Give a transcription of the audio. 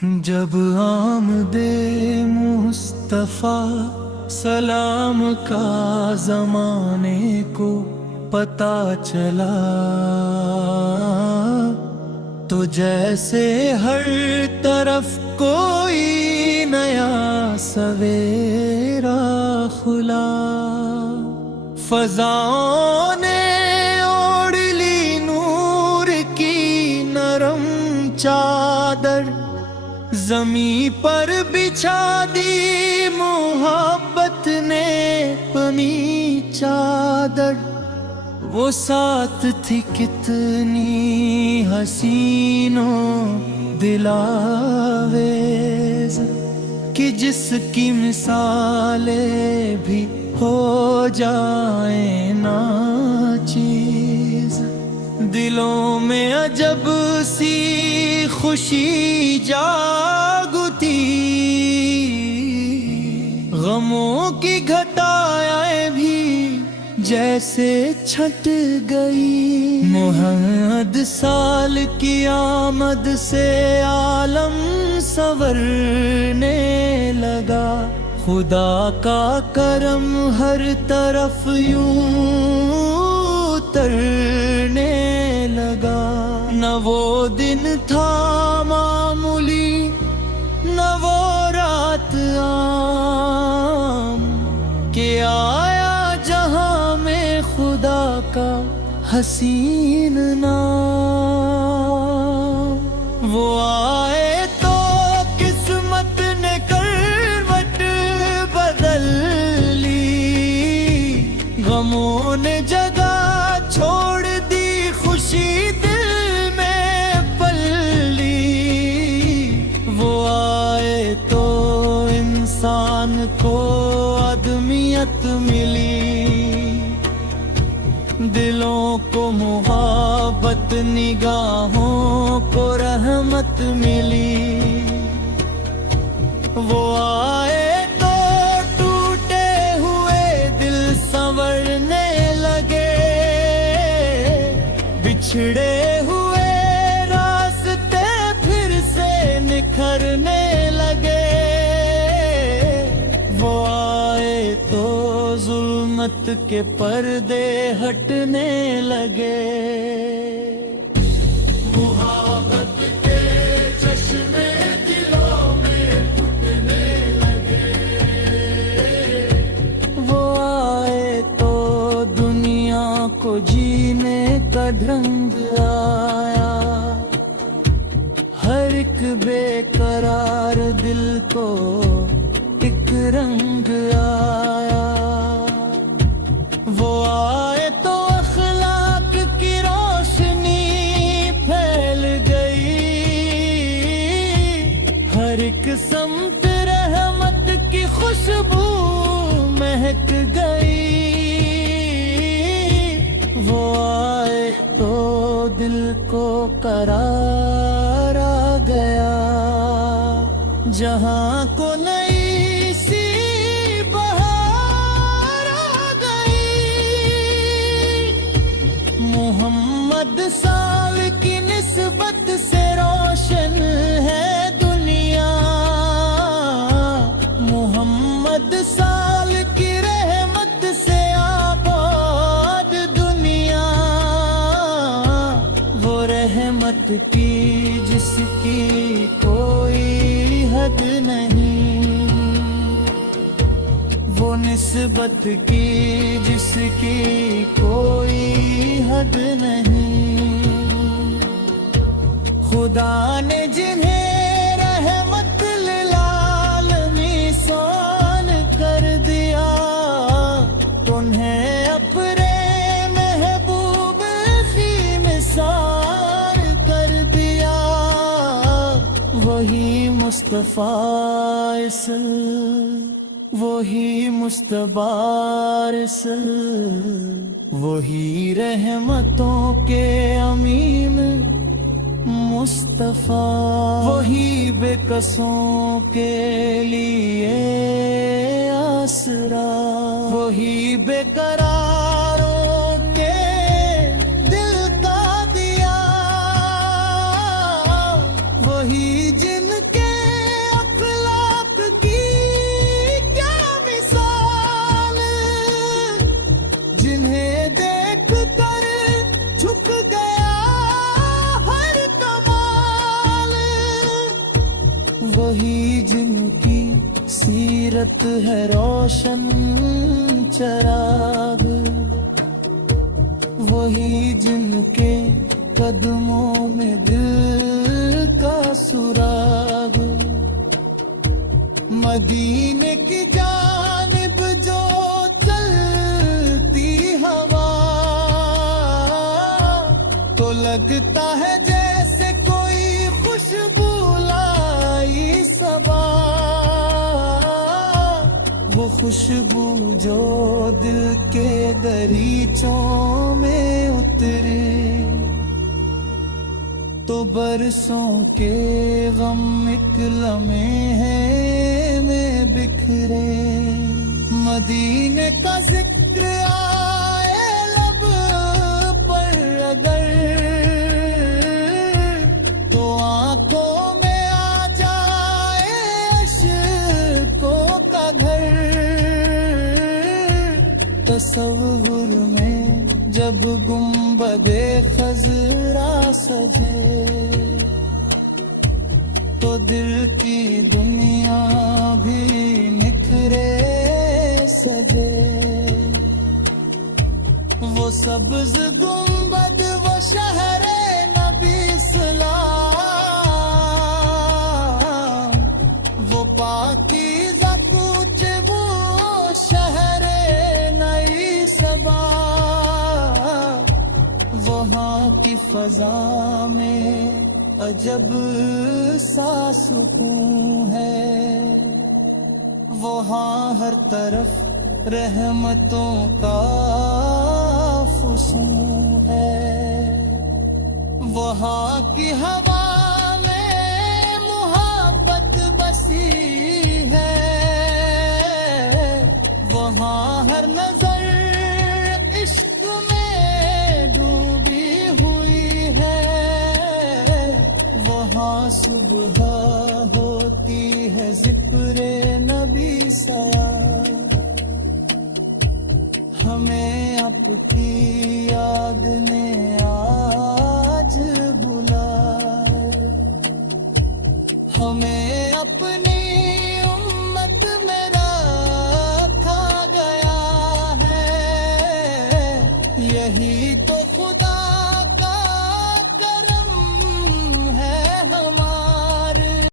جب آمدے مصطفیٰ سلام کا زمانے کو پتہ چلا، تو جیسے ہر طرف کوئی نیا سویرا کھلا، فضاؤں نے اوڑھ لی نور کی نرم چادر، زمیں پر بچھا دی محبت نے پنی چادر۔ وہ ساتھ تھی کتنی حسین و دلاویز، کہ جس کی مثالیں بھی ہو جائیں ناچیز۔ دلوں میں عجب سی خوشی جاگتی، غموں کی گھٹائیں بھی جیسے چھٹ گئی۔ محمد سال کی آمد سے عالم سنورنے لگا، خدا کا کرم ہر طرف یوں اترنے لگا۔ نہ وہ دن تھا معمولی، نہ وہ رات عام، کہ آیا جہاں میں خدا کا حسین نام۔ وہ آئے تو قسمت نے کروٹ بدل لی، غموں نے جگہ چھوڑ دی، خوشی دل میں پل لی۔ وہ آئے تو انسان کو آدمیت ملی، دلوں کو محبت، نگاہوں کو رحمت ملی۔ وہ آئے تو ٹوٹے ہوئے دل سنورنے لگے، بچھڑے ہوئے راستے پھر سے نکھرنے لگے۔ وہ آئے تو ظلمت کے پردے ہٹنے لگے، محبت کے چشمے دلوں میں پھوٹنے لگے۔ وہ آئے تو دنیا کو جینے کا ڈھنگ آیا، ہر ایک بے قرار دل کو ایک رنگ آیا۔ وہ آئے تو اخلاق کی روشنی پھیل گئی، ہر ایک سمت رحمت کی خوشبو مہک گئی۔ وہ آئے تو دل کو قرار آ گیا، جہاں کو نئی سی بہار آ گئی۔ محمد سال کی نسبت سے روشن ہے دنیا، محمد سال کی رحمت سے آباد دنیا۔ وہ رحمت کی جس کی کوئی حد نہیں، وہ نسبت کی جس کی کوئی حد نہیں۔ خدا نے جنہیں رحمت للعالمین سون کر دیا، انہیں اپنے محبوب کی مثال کر دیا۔ وہی مصطفیٰ اصل، وہی مجتبی رسل، وہی رحمتوں کے امین مصطفیٰ، وہی بے کسوں کے لیے آسرا، وہی بے قراروں کے دل کا دیا، وہی جن کے وہی جن کی سیرت ہے روشن چراغ، وہی جن کے قدموں میں دل کا سراغ، مدینے کی جانب جو چلتی ہوا تو لگتا ہے جیسے کوئی خوشبو لائی صبا، وہ خوشبو جو دل کے دریچوں میں اترے تو برسوں کے غم ایک لمحے میں بکھرے، مدینے کا ذکر آئے لب پر اگر تو آنکھوں میں آ جائے عشقوں کا گھر، تصور میں جب گنبد خضرا سجے تو دل کی دنیا بھی نکھرے سجے، وہ سبز گنبد وہ شہر نبی سلام، وہ پاکیزہ کوچ وہ شہر نئی صبا، وہاں کی فضا میں عجب سا سکون ہے، وہاں ہر طرف رحمتوں کا فسون ہے، وہاں کی ہوا میں محبت بسی ہے، وہاں ہر نظر عشق میں ڈوبی ہوئی ہے، وہاں صبح ہوتی ہے ذکر نبی سیاح، ہمیں آپ کی یاد نے آج بلائے، ہمیں اپنے